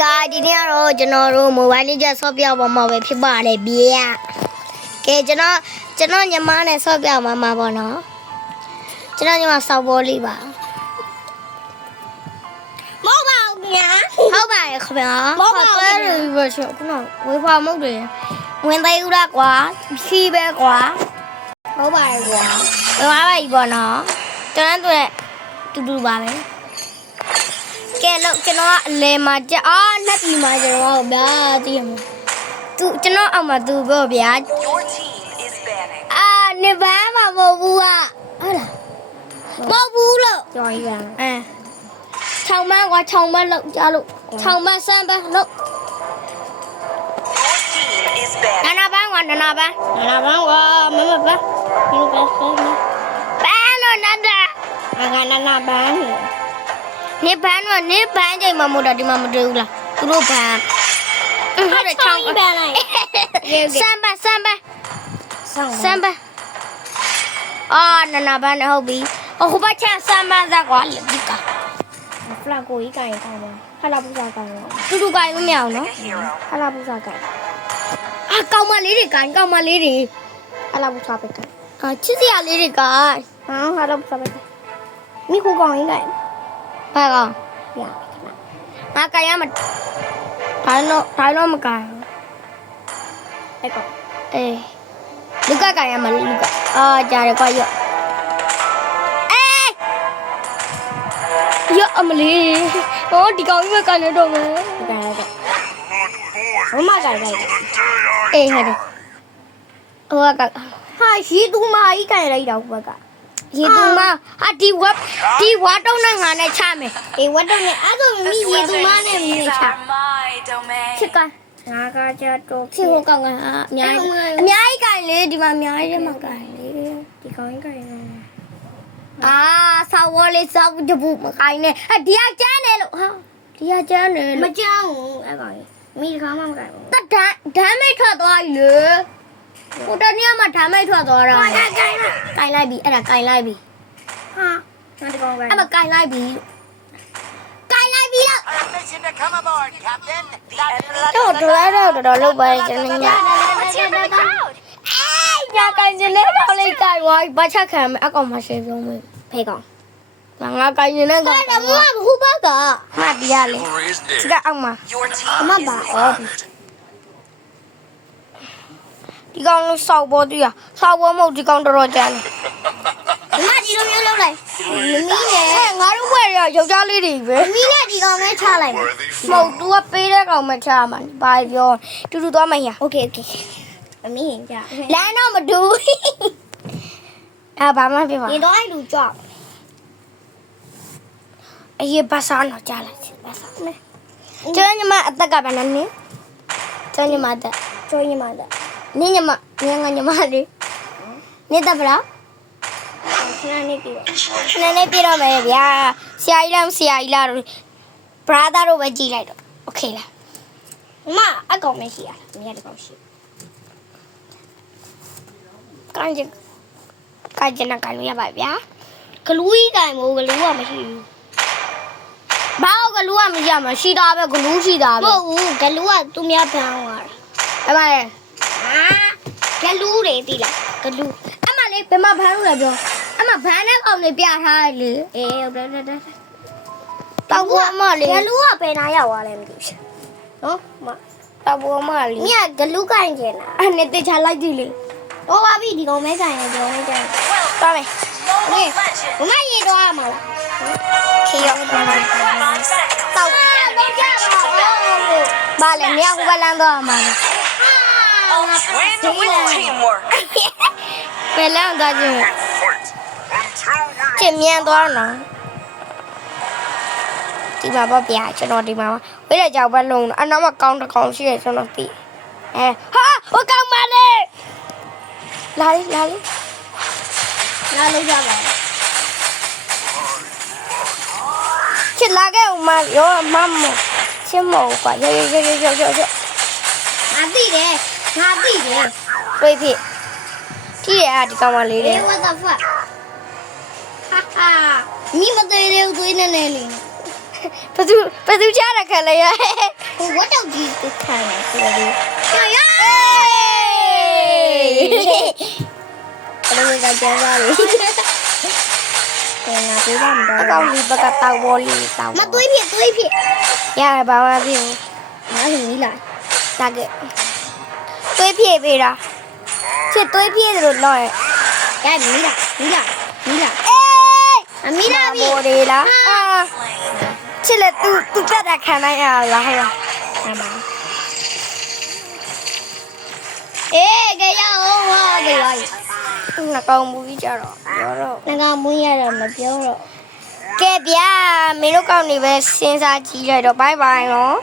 Guys ဒီနေ့ကတော့ကျွန်တော်တို့ Mobile Legends ဆော့ပြပါမှာပဲဖြစ်ပါတယ်ဗျာကဲကျွန်တော်ညီမနဲ့ဆော့ပြပါမှာပေါ့နော်ကျွန်တော်ညီမစောက်ပေါ်လေးပါမဟုတ်ပါဘူးဗျာဟုတ်ပါတယ်ခင်ဗျာမဟုတ်ပါဘူးဘယ်လိုခုနဝေးဖွာမုတ်တွေဝင်သေးဦးလားကွာဖြီးပဲကွာဟုတ်ပါတယ်ကွာဘာပါပြီပေါ့နော်ကျွန်တော်တို့တူပါပဲကဲလို့ကျွန်တော်ကအလဲမှာကြနှစ်ပြီမှာကျွန်တော်ဗျာသိရမလားသူကျွန်တော်အောက်မှာသူပြောဗျာနေပန်းမှာမဟုတ်ဘူးဟုတ်လားမဟုတ်ဘူးလို့ကြော်ရည်6မန်းကွာ6မန်းလို့ကြားလို့6မန်းစမ်းပဲလို့နာပန်းကွာနာပန်းကွာမမပန်းဒီလိုပဲပန်းလို့နာတာနာပန်းနေပန်းတော့နေပန်းချိန်မှာမို့တော့ဒီမှာမတွေ့ဘူးလားသူတို့ပန်းဟုတ်တယ်ချောင်းပန်းလိုက်စမ်းပါနာပန်းနဲ့ဟုတ်ပြီဟိုဘက်ချစမ်းပါစားကွာဒီကဖလာကိုကြီးကိုင်ကောင်းပါဖလာပူစာကောင်းတော့တူကိုင်လို့မရအောင်နော်ဖလာပူစာကိုင်ကောင်းမလေးတွေကိုင်ကောင်းမလေးတွေဖလာပူစာပဲကိုင်ချစ်စရာလေးတွေကိုင်ဖလာပူစာပဲမိခိုးကောင်းကြီးကိုင်ဘာကောင်ရငါကရမှာထိုင်တော့မကန်အဲ့ကောလူကရမှာလူကကြားရကွာရောအမလေးဟောဒီကောင်ကြီးပဲကန်နေတော့မယ်ကန်ရတော့ဘမကန်လိုက်ဟဲ့ဟိုကဟာရှိသူမကြီးကန်လိုက်တော့ဘက်ကရေသူမဟာဒီဝါတုံးနဲ့ငါနဲ့ချမယ်ဝါတုံးနဲ့အဲ့ဒါမီရေသူမနဲ့မီချချစ်ကငါကကြတော့ချစ်ဟိုကောင်ကအများကြီးကန်လေဒီမှာအများကြီးမှကန်လေဒီကောင်ကြီးကန်နေဆောက်ဝေါ်လေးဆောက်တပူမကိုင်းနဲ့ဒီကကျန်းတယ်လို့ဟာဒီကကျန်းတယ်မကျန်းဘူးအဲ့ကောင်ကြီးမိခါမှမကိုင်းဘူးတဓာတ်မိတ်ထွက်သွားပြီလေဟိုတနေ့မှဓာတ်မိတ်ထွက်သွားတာကိုင်းလိုက်ပြီအဲ့ဒါကိုင်းလိုက်ပြီဟာကျွန်တော်ကောင်ကိုင်းအဲ့မကိုင်းလိုက်ပြီလို့တော့လောက်ပါကျွန်တော်ညညာကိုင်းစလဲတော့လေးကိုင်းဝိုင်းဘာချက်ခံမအကောင်မရှိဘူးမေဖေးကောင်ငါကိုင်းနေတဲ့ကောင်ကဟိုဘက်ကဟာဒီရလေစကအောင်မအမပါအော်ဒီကောင်လို့စောက်ပေါ်တူရစောက်ပေါ်မဟုတ်ဒီကောင်တော်ကြတယ်ငါဒီလိုမျိုးလုပ်လိုက်မီးနဲ့ငါတို့ဘွဲရယောက်ျားလေးတွေပဲမီးနဲ့ဒီကောင်နဲ့ချလိုက်မှာမဟုတ် तू ကပေးတဲ့ကောင်မှချမှာဘာပြောတူသွားမရโอเคမမီးရင်ကြလမ်းတော့မတူဘာမှပြပါဒီတော့အဲ့လူကြောက်အေးဘာသာတော့ကြားလိုက်ဘာသာနဲ့ကျောင်းညီမအသက်ကဘာလဲနင်းကျောင်းညီမတက်နင်းညီမငါညီမလေးနေတဲ့ဗလားခဏနေပြီတော့မယ်ဗျာဆရာကြီးလားတို့ brother တို့ပဲကြည့်လိုက်တော့ okay လားမအကောင်မရှိရမရတဲ့ကောင်ရှိကန်ကြနာကန်လို့ရပါဗျာဂလူးကြီးကန်မို့ဂလူးကမရှိဘူးဘာဂလူးကမရှိရမရှိတာပဲဂလူးရှိတာပဲဟုတ်ဘူးဂလူးကသူများဖမ်းသွားတာအဲ့ပါလေဂလူးတွေသိလားဂလူးအမလေးဘယ်မှာဖမ်းလို့လဲပြောအမဘန်းနဲ့ကောင်လေးပြထားတယ်လေဟုတ်တယ်တောက်ဘူးအမလေးဂလူးကဘယ်နာရောက်သွားလဲမသိဘူးနော်မတောက်ဘူးအမလေးညဂလူးကန်ကျင်တာအဲ့နဲ့တေချာလိုက်ကြည့်လေတော့ပါပြီဒီကောင်မဲကန်နေဒီကောင်မဲကန်သွားမယ်โอเคဘမရေတော့ရမှာလားခေရောက်တောက်ဘာလဲမြောက်ဘလန်းတော့မှာဘယ်လန်းတော့ကျင်မြန်သွားနော်ဒီမှာပေါ့ဗျာကျွန်တော်ဒီမှာဝိရကြောက်ဘက်လုံးအနောက်မှာကောင်းတစ်ကောင်ရှိရကျွန်တော်သိဟာဟိုကောင်မလေးလာလို့ရပါချစ်လာခဲ့ဦးမရောမမချင်းမောကွာရောငါသိတယ်ပြေးဖြစ်ကြည့်ရဒီကောင်မလေးလေ what the fuck ဟာမိမသေးသေးသွေးနေနေလေးဘယ်သူချရခက်လဲရ ဟိုဝတ်တော့ကြီးကိုခံတယ်ဆိုတော့ဒီရဘယ်လိုကကြားရလဲငါပြေးပါမတော့အကောင်လေးဘက်ကတောက်ဘောလေးတောက်မသွေးဖြစ်ရတယ်ဘာမှမဖြစ်ဘူးငါ့ကိုနီးလာတာကသွေးဖြစ်ပေးတာချစ်သွေးဖြစ်လို့တော့ရမီးလာအေးအမီးလာပြီဘောလေးလားချစ်လေ तू တက်တာခံနိုင်ရလားဟဲ့အေးကြရအောင်ဟာကြရနှကောင်မူကြီးကြတော့ပြောတော့နှကောင်မူရတော့မပြောတော့ကဲဗျာမင်းတို့ကောက်နေပဲစဉ်းစားကြည့်လိုက်တော့ဘိုင်ဘိုင်နော်